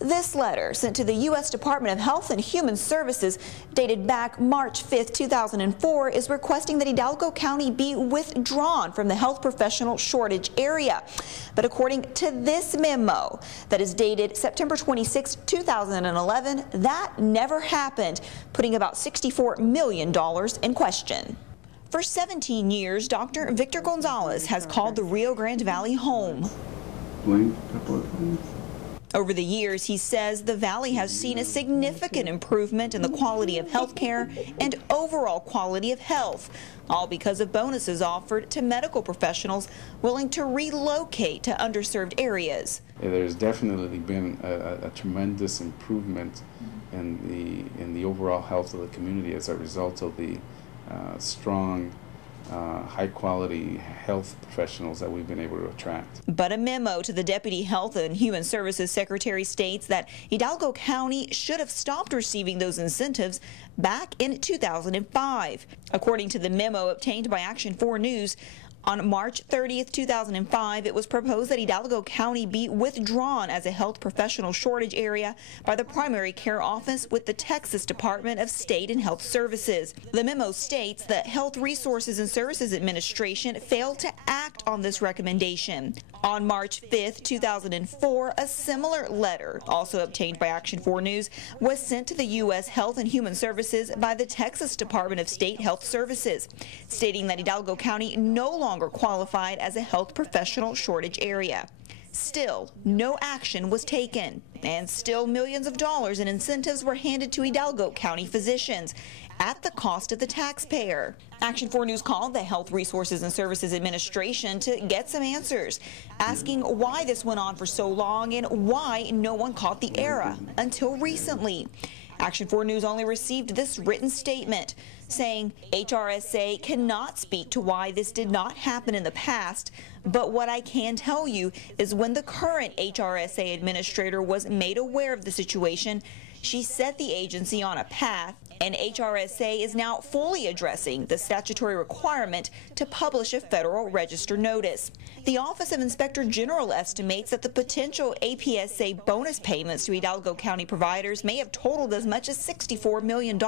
This letter, sent to the U.S. Department of Health and Human Services, dated back March 5, 2004, is requesting that Hidalgo County be withdrawn from the health professional shortage area. But according to this memo that is dated September 26, 2011, that never happened, putting about $64 million in question. For 17 years, Dr. Victor Gonzalez has called the Rio Grande Valley home. Over the years, he says the valley has seen a significant improvement in the quality of health care and overall quality of health, all because of bonuses offered to medical professionals willing to relocate to underserved areas. There's definitely been a tremendous improvement in the overall health of the community as a result of the strong, high-quality health professionals that we've been able to attract. But a memo to the Deputy Health and Human Services Secretary states that Hidalgo County should have stopped receiving those incentives back in 2005. According to the memo obtained by Action 4 News, on March 30th, 2005, it was proposed that Hidalgo County be withdrawn as a health professional shortage area by the Primary Care Office with the Texas Department of State and Health Services. The memo states that Health Resources and Services Administration failed to act on this recommendation. On March 5th, 2004, a similar letter, also obtained by Action 4 News, was sent to the U.S. Health and Human Services by the Texas Department of State Health Services, stating that Hidalgo County no longer qualified as a health professional shortage area. Still, no action was taken, and still millions of dollars in incentives were handed to Hidalgo County physicians at the cost of the taxpayer. Action 4 News called the Health Resources and Services Administration to get some answers, asking why this went on for so long and why no one caught the error until recently. Action 4 News only received this written statement saying HRSA cannot speak to why this did not happen in the past, but what I can tell you is when the current HRSA administrator was made aware of the situation, she set the agency on a path, and HRSA is now fully addressing the statutory requirement to publish a Federal Register notice. The Office of Inspector General estimates that the potential APSA bonus payments to Hidalgo County providers may have totaled as much as $64 million.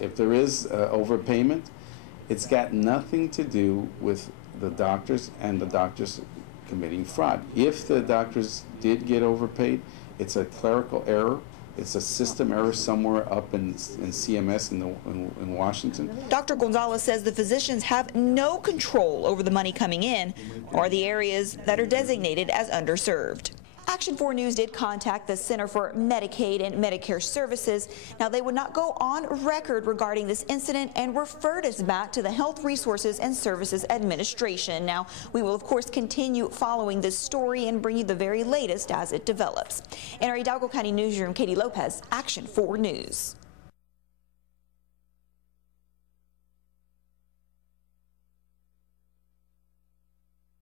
If there is overpayment, it's got nothing to do with the doctors and the doctors committing fraud. If the doctors did get overpaid, it's a clerical error. It's a system error somewhere up in CMS in Washington. Dr. Gonzalez says the physicians have no control over the money coming in or the areas that are designated as underserved. Action 4 News did contact the Center for Medicaid and Medicare Services. Now, they would not go on record regarding this incident and referred us back to the Health Resources and Services Administration. Now, we will, of course, continue following this story and bring you the very latest as it develops. In our Hidalgo County newsroom, Katie Lopez, Action 4 News.